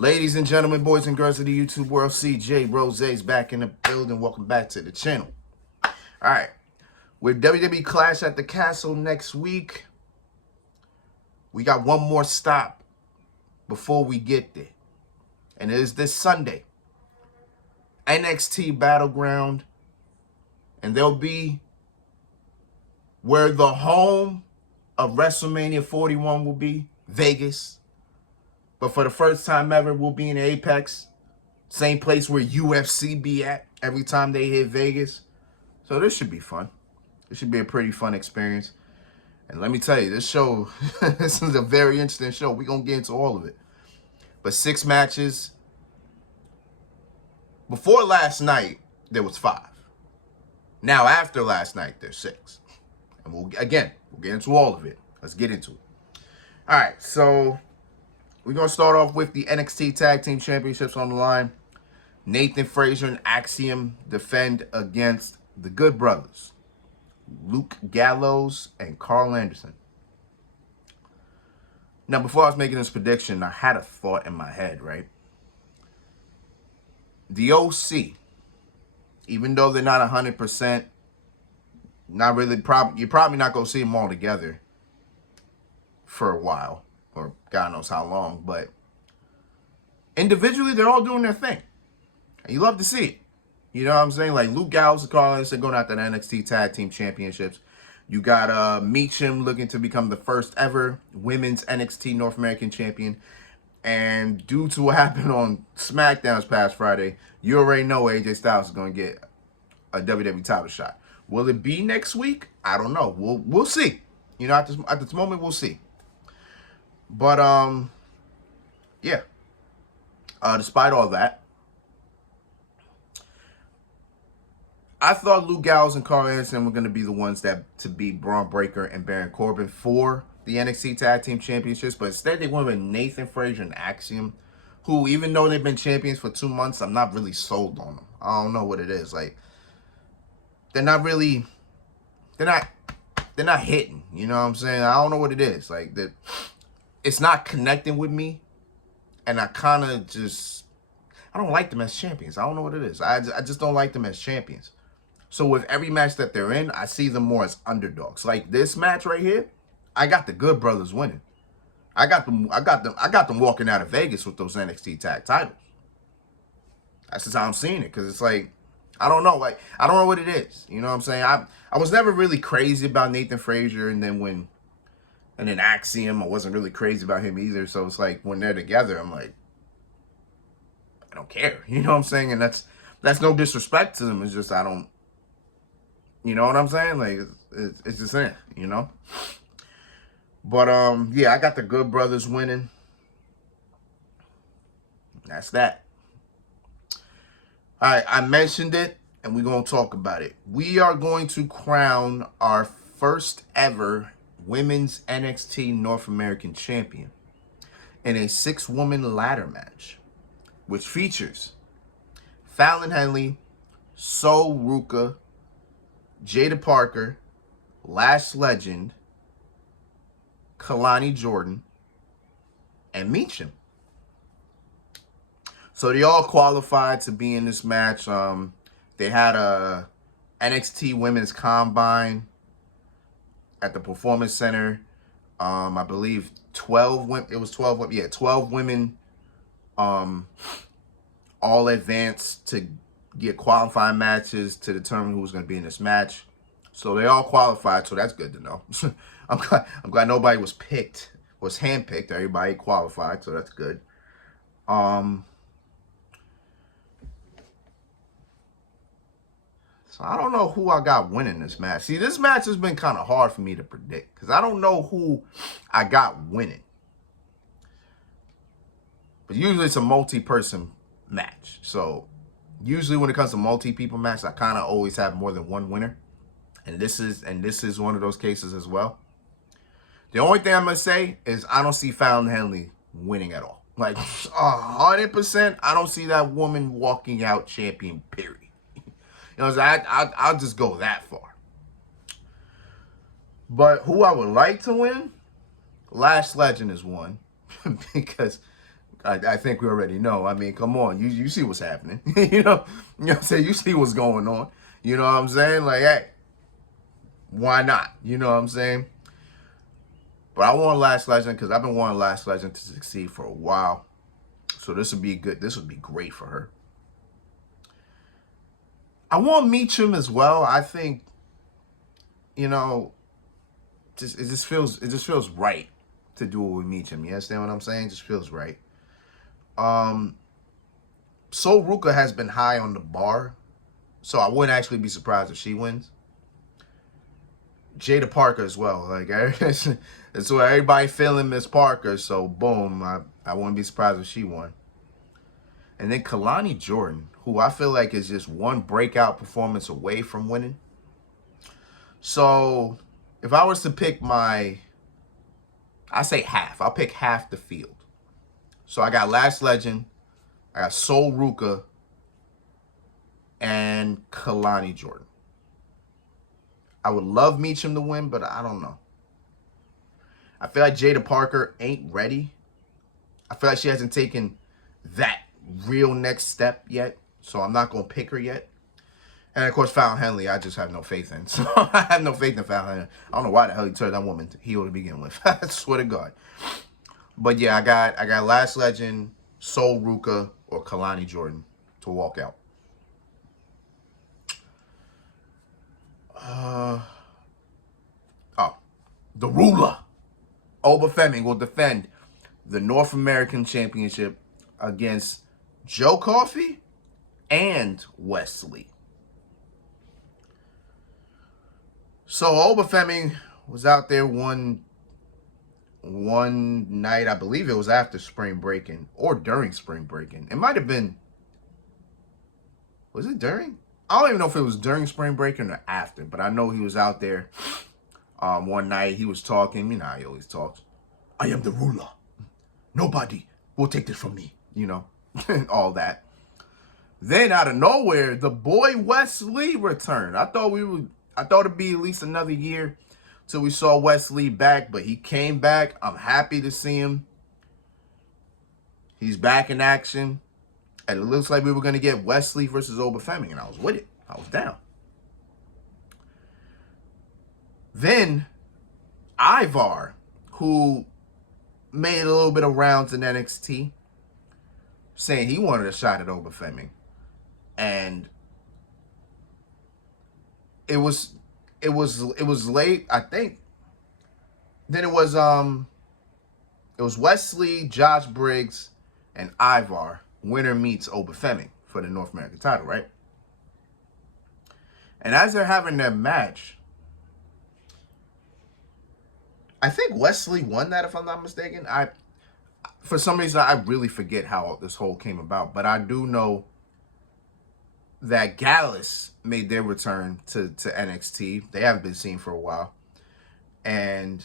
Ladies and gentlemen, boys and girls of the YouTube world, CJ Rose's back in the building. Welcome back to the channel. All right, with WWE Clash at the Castle next week, we got one more stop before we get there. And it is this Sunday, NXT Battleground. And they'll be where the home of WrestleMania 41 will be, Vegas. But for the first time ever, we'll be in Apex. Same place where UFC be at every time they hit Vegas. So this should be fun. This should be a pretty fun experience. And let me tell you, this show, this is a very interesting show. We're going to get into all of it. But 6 matches. Before last night, there was 5. Now, after last night, there's 6. And we'll get into all of it. Let's get into it. All right, so we're going to start off with the NXT Tag Team Championships on the line. Nathan Frazier and Axiom defend against the Good Brothers, Luke Gallows and Carl Anderson. Now, before I was making this prediction, I had a thought in my head, right? The OC, even though they're not 100%, not really, you're probably not going to see them all together for a while, or God knows how long, but individually, they're all doing their thing. And you love to see it. You know what I'm saying? Like Luke Gallows and Carl Anderson going after the NXT Tag Team Championships. You got Meacham looking to become the first ever women's NXT North American champion. And due to what happened on SmackDown's past Friday, you already know AJ Styles is going to get a WWE title shot. Will it be next week? I don't know. We'll see. You know, at this moment, we'll see. But yeah. Despite all that, I thought Luke Gallows and Carl Anderson were going to be the ones to beat Braun Breaker and Baron Corbin for the NXT Tag Team Championships, but instead they went with Nathan Frazier and Axiom, who, even though they've been champions for 2 months, I'm not really sold on them. I don't know what it is. Like, they're not hitting. You know what I'm saying? I don't know what it is. Like, it's not connecting with me, and I kind of I don't like them as champions. I don't know what it is. I just don't like them as champions. So with every match that they're in, I see them more as underdogs. Like this match right here, I got the Good Brothers winning. I got them walking out of Vegas with those NXT tag titles. That's just how I'm seeing it, because it's like, I don't know. Like, I don't know what it is. You know what I'm saying? I was never really crazy about Nathan Frazier, and then Axiom, I wasn't really crazy about him either. So it's like when they're together, I'm like, I don't care. You know what I'm saying? And that's no disrespect to them. It's just I don't. You know what I'm saying? Like, it's just it, you know? But, yeah, I got the Good Brothers winning. That's that. All right, I mentioned it, and we're going to talk about it. We are going to crown our first ever women's NXT North American champion in a 6-woman ladder match, which features Fallon Henley, Sol Ruka, Jada Parker, Lash Legend, Kalani Jordan, and Meacham. So they all qualified to be in this match. They had a NXT Women's Combine at the Performance Center. I believe 12 women. It was 12 women. Yeah, 12 women. All advanced to get qualifying matches to determine who's going to be in this match. So they all qualified, so that's good to know. I'm glad nobody was handpicked. Everybody qualified, so that's good. So I don't know who I got winning this match. See, this match has been kind of hard for me to predict, because I don't know who I got winning. But usually it's a multi-person match, so usually when it comes to multi-people match, I kind of always have more than one winner. And this is one of those cases as well. The only thing I'm going to say is I don't see Fallon Henley winning at all. Like, 100%, I don't see that woman walking out champion, period. You know, I'll just go that far. But who I would like to win, Lash Legend is one. Because I think we already know. I mean, come on, you see what's happening. You know what I'm saying? You see what's going on. You know what I'm saying? Like, hey, why not? You know what I'm saying? But I want Last Legend because I've been wanting Last Legend to succeed for a while. So this would be good. This would be great for her. I want Meacham as well. I think, you know, it just feels right to do it with Meacham. You understand what I'm saying? It just feels right. Sol Ruka has been high on the bar, so I wouldn't actually be surprised if she wins. Jada Parker as well. Like, that's what everybody feeling Miss Parker. So boom, I wouldn't be surprised if she won. And then Kalani Jordan, who I feel like is just one breakout performance away from winning. So if I was to pick I say half. I'll pick half the field. So I got Last Legend, I got Sol Ruka, and Kalani Jordan. I would love Meacham to win, but I don't know. I feel like Jada Parker ain't ready. I feel like she hasn't taken that real next step yet, so I'm not going to pick her yet. And, of course, Fallon Henley, I just have no faith in. So I have no faith in Fallon Henley. I don't know why the hell he turned that woman heel to begin with. I swear to God. But, yeah, I got Last Legend, Sol Ruka, or Kalani Jordan to walk out. The ruler, Oba Femi, will defend the North American Championship against Joe Coffey and Wesley. So Oba Femi was out there one night. I believe it was after spring breaking or during spring breaking. It might have been. Was it during? I don't even know if it was during spring breaking or after, but I know he was out there. One night he was talking. You know how he always talks. I am the ruler. Nobody will take this from me. You know, all that. Then out of nowhere, the boy Wesley returned. I thought it'd be at least another year till we saw Wesley back, but he came back. I'm happy to see him. He's back in action. And it looks like we were going to get Wesley versus Oba Femi, and I was with it. I was down. Then Ivar, who made a little bit of rounds in NXT, saying he wanted a shot at Oba Femi. And it was late, I think. Then it was Wesley, Josh Briggs, and Ivar. Winner meets Oba Femi for the North American title, right? And as they're having their match, I think Wesley won that, if I'm not mistaken. For some reason, I really forget how this whole came about, but I do know that Gallus made their return to NXT. They haven't been seen for a while. And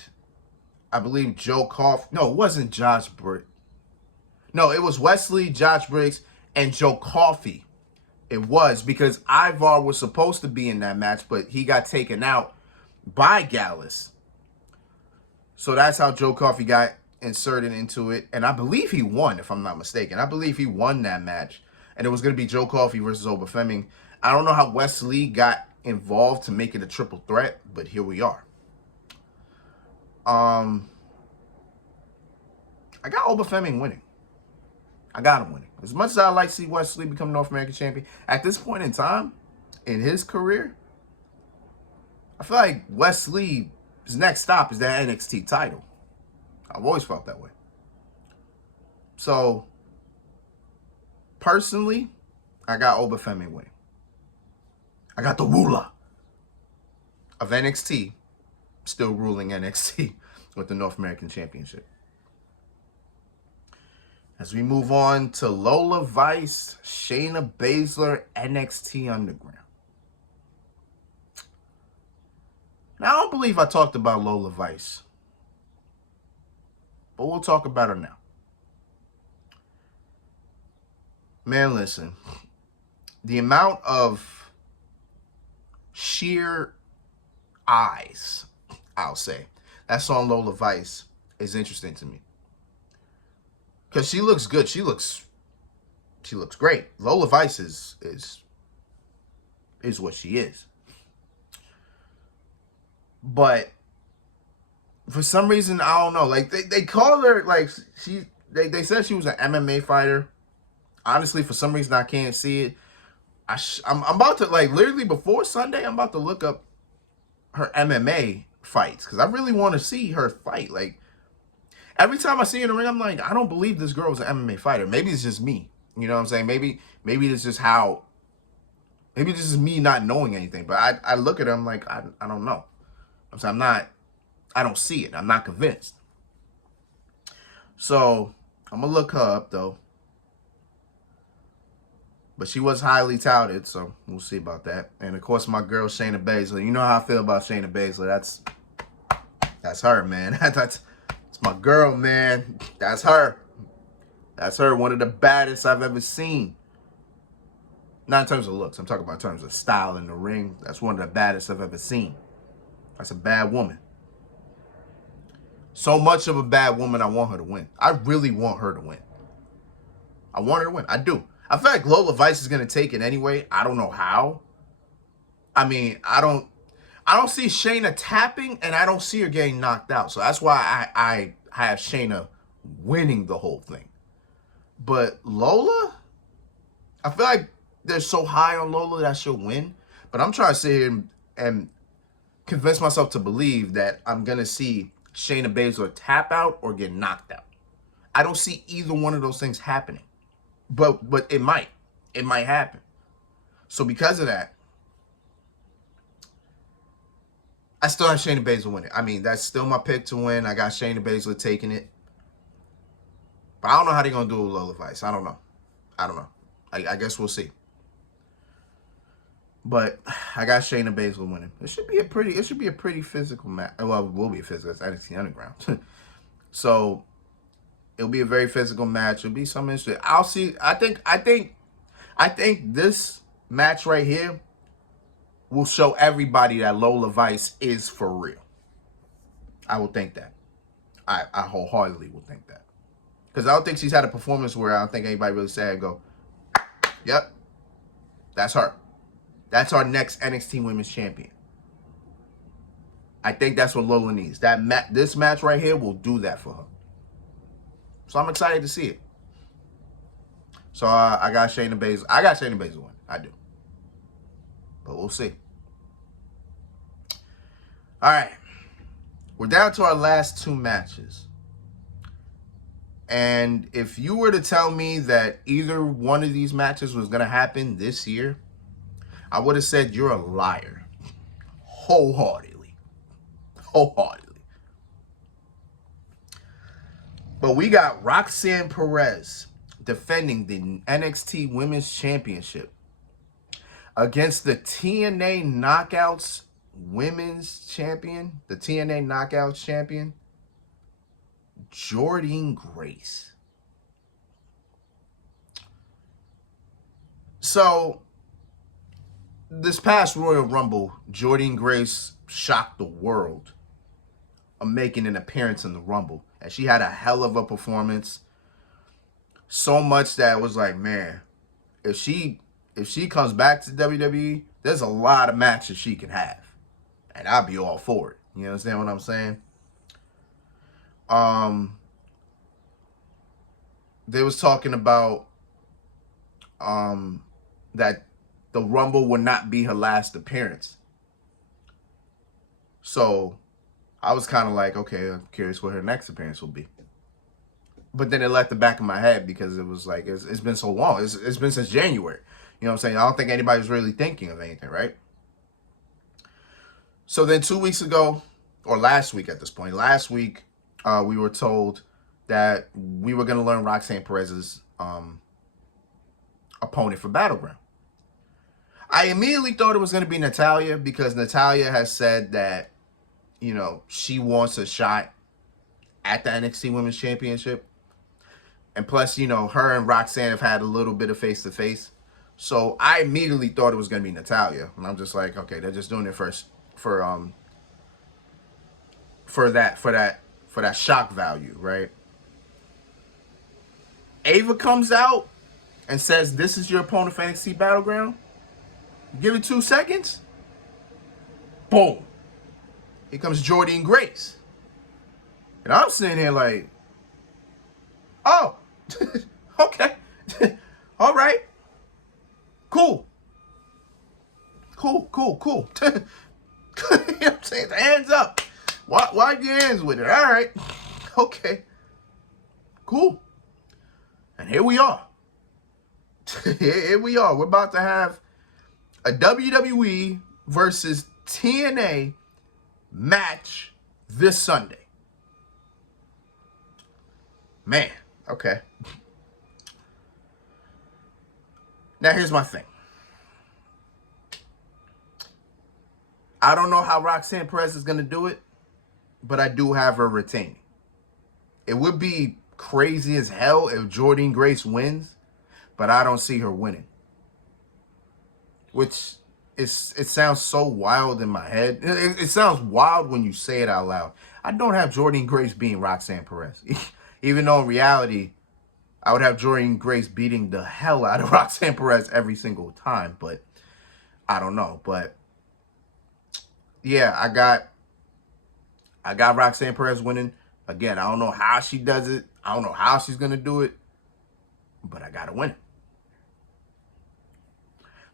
I believe Joe Coffey. No, it wasn't Josh Briggs. No, it was Wesley, Josh Briggs, and Joe Coffey. It was because Ivar was supposed to be in that match, but he got taken out by Gallus. So that's how Joe Coffey got inserted into it. And I believe he won, if I'm not mistaken. I believe he won that match. And it was going to be Joe Coffey versus Oba Femi. I don't know how Wesley got involved to make it a triple threat, but here we are. I got Oba Femi winning. I got him winning. As much as I like to see Wesley become North American champion, at this point in time in his career, I feel like Wesley's next stop is that NXT title. I've always felt that way. So, personally, I got Oba Femi winning. I got the ruler of NXT still ruling NXT with the North American Championship. As we move on to Lola Vice, Shayna Baszler, NXT Underground. Now, I don't believe I talked about Lola Vice, but we'll talk about her now. Man, listen. The amount of sheer eyes, I'll say, that's on Lola Vice is interesting to me. because she looks good. She looks great. Lola Vice is what she is. But for some reason, I don't know. Like they call her like they said she was an MMA fighter. Honestly, for some reason I can't see it. I'm about to, like, literally before Sunday, I'm about to look up her MMA fights because I really want to see her fight. Like, every time I see her in the ring, I'm like, I don't believe this girl is an MMA fighter. Maybe it's just me. You know what I'm saying? Maybe it's just how. Maybe this is me not knowing anything. But I look at her, I'm like, I don't know. I'm saying I don't see it. I'm not convinced. So I'm gonna look her up though. But she was highly touted, so we'll see about that. And of course, my girl Shayna Baszler. You know how I feel about Shayna Baszler. That's her, man. That's my girl, man. That's her. That's her. One of the baddest I've ever seen. Not in terms of looks. I'm talking about in terms of style in the ring. That's one of the baddest I've ever seen. That's a bad woman. So much of a bad woman, I want her to win. I really want her to win. I want her to win. I do. I feel like Lola Vice is going to take it anyway. I don't know how. I mean, I don't see Shayna tapping, and I don't see her getting knocked out. So that's why I have Shayna winning the whole thing. But Lola, I feel like they're so high on Lola that she'll win. But I'm trying to sit here and convince myself to believe that I'm going to see Shayna Baszler tap out or get knocked out. I don't see either one of those things happening. But it might. It might happen. So because of that, I still have Shayna Baszler winning. I mean, that's still my pick to win. I got Shayna Baszler taking it. But I don't know how they're going to do it with Lola Vice. I don't know. I guess we'll see. But I got Shayna Baszler winning. It should be a pretty physical match. Well, it will be a physical. It's NXT Underground. So it'll be a very physical match. It'll be some interesting. I'll see. I think this match right here will show everybody that Lola Vice is for real. I will think that. I wholeheartedly will think that. Because I don't think she's had a performance where I don't think anybody really said, go, yep, that's her. That's our next NXT Women's Champion. I think that's what Lola needs. This match right here will do that for her. So I'm excited to see it. So I got Shayna Baszler. I got Shayna Baszler win. I do. But we'll see. All right. We're down to our last two matches. And if you were to tell me that either one of these matches was going to happen this year, I would have said you're a liar. Wholeheartedly. But we got Roxanne Perez defending the NXT Women's Championship against the TNA Knockouts Women's Champion, the TNA Knockouts Champion, Jordynne Grace. So, this past Royal Rumble, Jordynne Grace shocked the world of making an appearance in the Rumble. And she had a hell of a performance. So much that it was like, man, if she comes back to WWE, there's a lot of matches she can have. And I'll be all for it. You understand what I'm saying? They was talking about that the Rumble would not be her last appearance. So I was kind of like, okay, I'm curious what her next appearance will be. But then it left the back of my head because it was like, it's been so long. It's been since January. You know what I'm saying? I don't think anybody's really thinking of anything, right? So then 2 weeks ago, or last week at this point, we were told that we were going to learn Roxanne Perez's opponent for Battleground. I immediately thought it was going to be Natalya because Natalya has said that, you know, she wants a shot at the NXT Women's Championship. And plus, you know, her and Roxanne have had a little bit of face-to-face. So I immediately thought it was going to be Natalya. And I'm just like, okay, they're just doing it for that shock value, right? Ava comes out and says, "This is your opponent for NXT Battleground." Give it 2 seconds. Boom. Here comes Jordynne Grace. And I'm sitting here like, oh, okay. All right. Cool. Cool. You know what I'm saying? Hands up. Wipe your hands with it. All right. Okay. Cool. And here we are. Here we are. We're about to have a WWE versus TNA match this Sunday. Man, okay. Now here's my thing. I don't know how Roxanne Perez is going to do it, but I do have her retaining. It would be crazy as hell if Jordynne Grace wins, but I don't see her winning. Which it sounds so wild in my head. It sounds wild when you say it out loud. I don't have Jordynne Grace beating Roxanne Perez. Even though in reality, I would have Jordynne Grace beating the hell out of Roxanne Perez every single time. But I don't know. But yeah, I got Roxanne Perez winning. Again, I don't know how she does it. I don't know how she's going to do it. But I got to win it.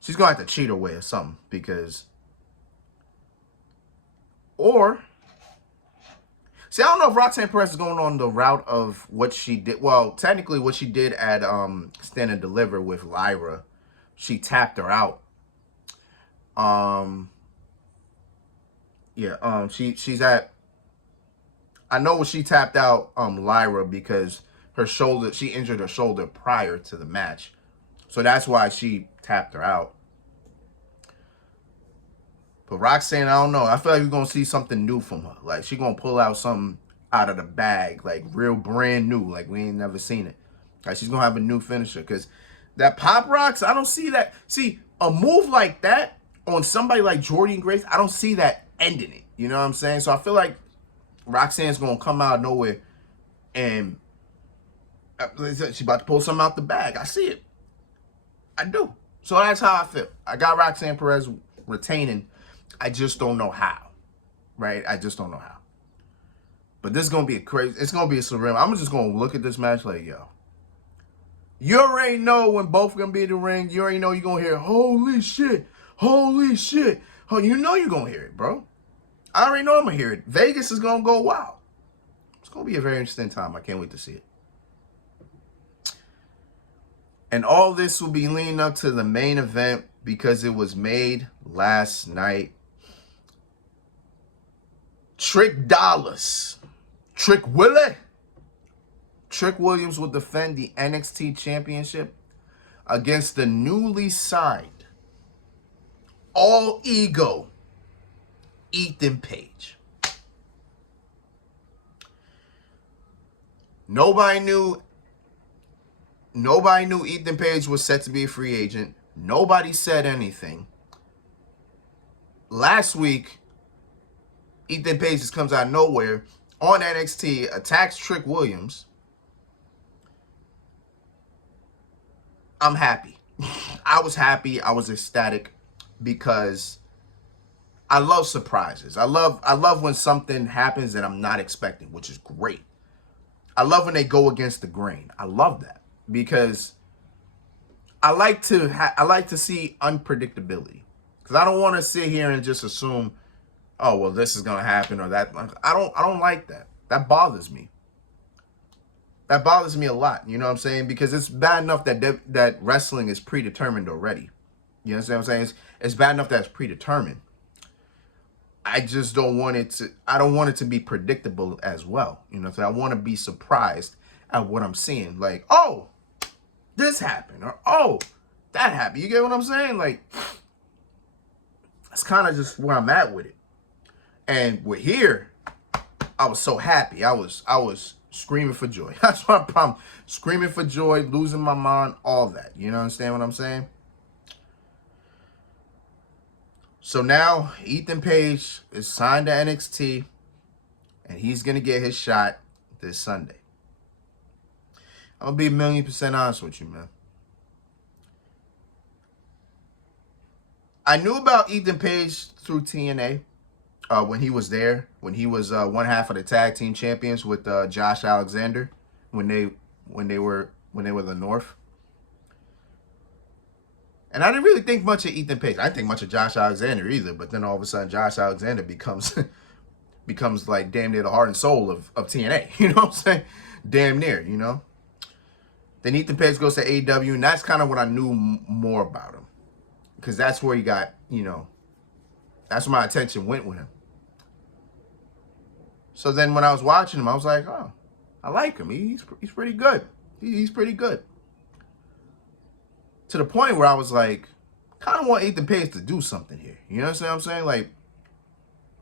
She's going to have to cheat her way or something. Because... Or... See, I don't know if Roxanne Perez is going on the route of what she did. Well, technically what she did at Stand and Deliver with Lyra. She tapped her out. She's at... I know when she tapped out Lyra because her shoulder, she injured her shoulder prior to the match. So that's why she tapped her out. But Roxanne, I don't know. I feel like we're going to see something new from her. Like, she's going to pull out something out of the bag. Like, real brand new. Like, we ain't never seen it. Like, she's going to have a new finisher. Because that Pop Rocks, I don't see that. See, a move like that on somebody like Jordynne Grace, I don't see that ending it. You know what I'm saying? So I feel like Roxanne's going to come out of nowhere and she's about to pull something out the bag. I see it. I do. So that's how I feel. I got Roxanne Perez retaining. I just don't know how. Right? I just don't know how. But this is going to be it's going to be a surreal. I'm just going to look at this match like, yo. You already know when both going to be in the ring. You already know you're going to hear, holy shit. Holy shit. Oh, you know you're going to hear it, bro. I already know I'm going to hear it. Vegas is going to go wild. It's going to be a very interesting time. I can't wait to see it. And all this will be leading up to the main event because it was made last night. Trick Williams will defend the NXT Championship against the newly signed All Ego Ethan Page. Nobody knew Ethan Page was set to be a free agent. Nobody said anything. Last week, Ethan Page just comes out of nowhere on NXT, attacks Trick Williams. I'm happy. I was happy. I was ecstatic because I love surprises. I love when something happens that I'm not expecting, which is great. I love when they go against the grain. I love that because I like to see unpredictability. Because I don't want to sit here and just assume, oh, well, this is gonna happen or that. I don't like that. That bothers me. That bothers me a lot. You know what I'm saying? Because it's bad enough that wrestling is predetermined already. You understand what I'm saying? It's bad enough that it's predetermined. I just don't want it to. I don't want it to be predictable as well. You know, so I want to be surprised at what I'm seeing. Like, oh, this happened, or oh, that happened. You get what I'm saying? Like, that's kind of just where I'm at with it. And with here, I was so happy. I was screaming for joy. That's my problem. Screaming for joy, losing my mind, all that. You understand what I'm saying? So now Ethan Page is signed to NXT, and he's going to get his shot this Sunday. I'll be 1,000,000% honest with you, man. I knew about Ethan Page through TNA when he was there, when he was one half of the tag team champions with Josh Alexander when they were the North. And I didn't really think much of Ethan Page. I didn't think much of Josh Alexander either. But then all of a sudden, Josh Alexander becomes like damn near the heart and soul of TNA. You know what I'm saying? Damn near, you know? Then Ethan Page goes to AEW, and that's kind of what I knew more about him. Because that's where he got, you know, that's where my attention went with him. So then when I was watching him, I was like, oh, I like him. He's pretty good. He's pretty good. To the point where I was like, kind of want Ethan Page to do something here. You know what I'm saying? Like,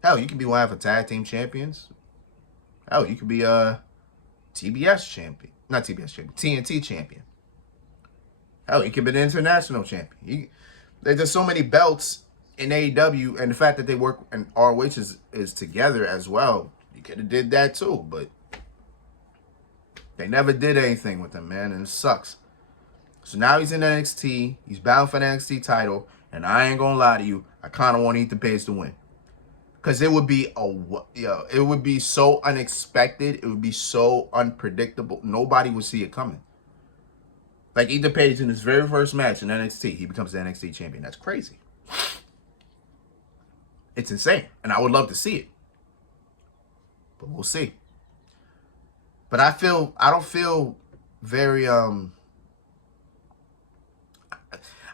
hell, you could be one half of tag team champions. Hell, you could be a TBS champion. Not TBS champion, TNT champion. Hell, you could be the international champion. There's just so many belts in AEW, and the fact that they work and ROH is together as well. You could have did that too, but they never did anything with him, man, and it sucks. So now he's in NXT. He's bound for the NXT title, and I ain't gonna lie to you, I kind of want Ethan Page to win, because it would be it would be so unexpected. It would be so unpredictable. Nobody would see it coming. Like Ethan Page in his very first match in NXT, he becomes the NXT champion. That's crazy. It's insane, and I would love to see it, but we'll see. But I don't feel very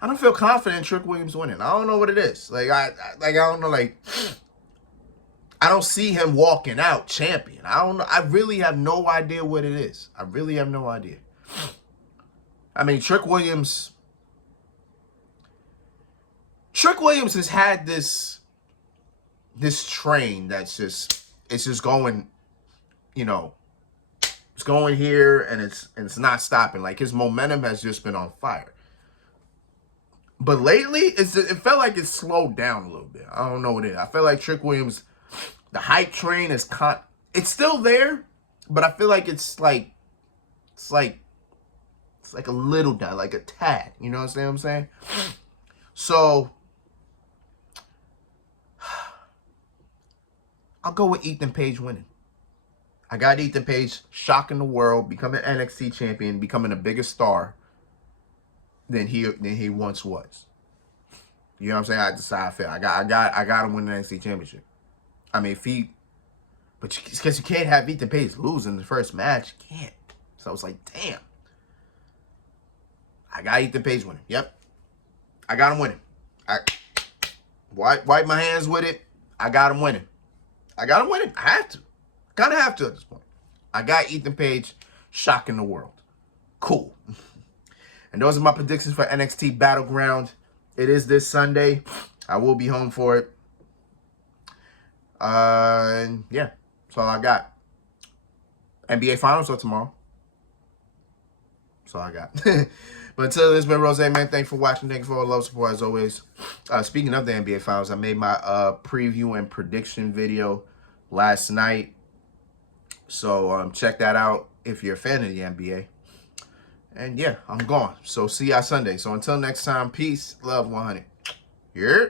I don't feel confident in Trick Williams winning. I don't know what it is. I don't know. Like, I don't see him walking out champion. I don't know. I really have no idea what it is. I really have no idea. I mean, Trick Williams has had this train that's just going, you know, it's going here and it's not stopping. Like, his momentum has just been on fire. But lately, it felt like it's slowed down a little bit. I don't know what it is. I feel like Trick Williams, the hype train is it's still there, but I feel like it's like a little down, like a tad. You know what I'm saying? So I'll go with Ethan Page winning. I got Ethan Page shocking the world, becoming NXT champion, becoming a bigger star than he once was. You know what I'm saying? That's how I feel. I got him winning the NXT championship. I mean, because you can't have Ethan Page lose in the first match. You can't. So I was like, damn. I got Ethan Page winning. Yep. I got him winning. I wipe my hands with it. I got him winning. I have to. Gotta have to at this point. I got Ethan Page shocking the world. Cool. And those are my predictions for NXT Battleground. It is this Sunday. I will be home for it. Yeah, that's all I got. NBA Finals are tomorrow. That's all I got. But until then, it's been Rose, man. Thanks for watching. Thank you for all the love, support, as always. Speaking of the NBA Finals, I made my preview and prediction video last night. So check that out if you're a fan of the NBA. And yeah, I'm gone. So see y'all Sunday. So until next time, peace, love, 100. Yeah.